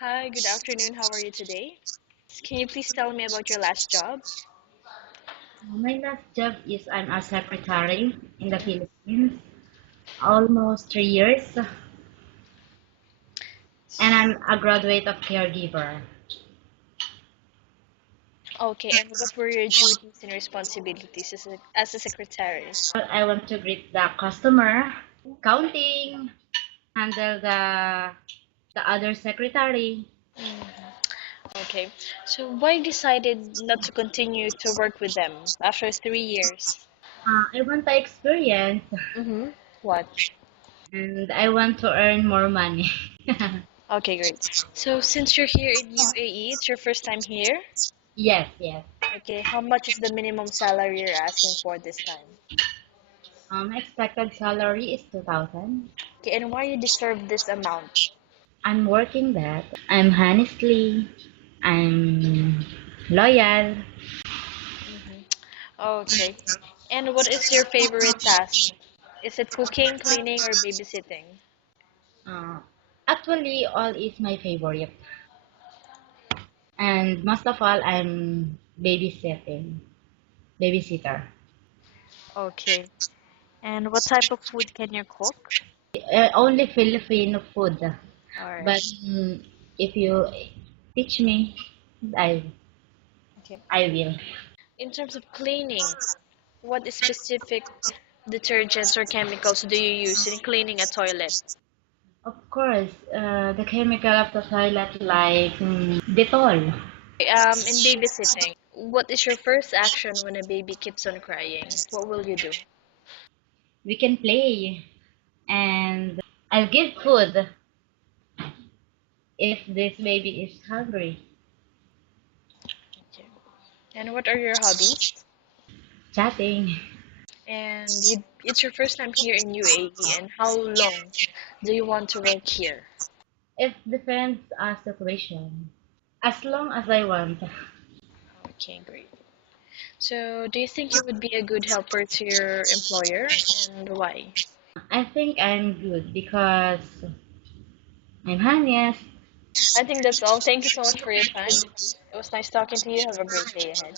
Hi, good afternoon. How are you today? Can you please tell me about your last job? My last job is I'm a secretary in the Philippines, almost 3 years, and I'm a graduate of caregiver. Okay, and what were your duties and responsibilities as a secretary? I want to greet the customer, counting, handle the other secretary. Mhm. Okay, so why decided not to continue to work with them after 3 years? I want the experience, Mm-hmm. What? and I want to earn more money. Okay, great. So since you're here in UAE, it's your first time here? Yes, yes. Okay, how much is the minimum salary you're asking for this time? Expected salary is 2,000. Okay, and why you deserve this amount? I'm working that. I'm honestly. I'm loyal. Mm-hmm. Okay. And what is your favorite task? Is it cooking, cleaning, or babysitting? Uh, Actually, all is my favorite. And most of all, I'm babysitter. Okay. And what type of food can you cook? Only Filipino food. All But right. if you teach me, I Okay. I will. In terms of cleaning, what specific detergents or chemicals do you use in cleaning a toilet? Of course, the chemical of the toilet like Dettol. In babysitting, what is your first action when a baby keeps on crying? What will you do? We can play and I'll give food if this baby is hungry. Okay. And what are your hobbies? Chatting. And it's your first time here in UAE, and how long do you want to work here? It depends on situation. As long as I want. Okay, great. So, do you think you would be a good helper to your employer, and why? I think I'm good because I'm honest. I think that's all. Thank you so much for your time. It was nice talking to you. Have a great day ahead.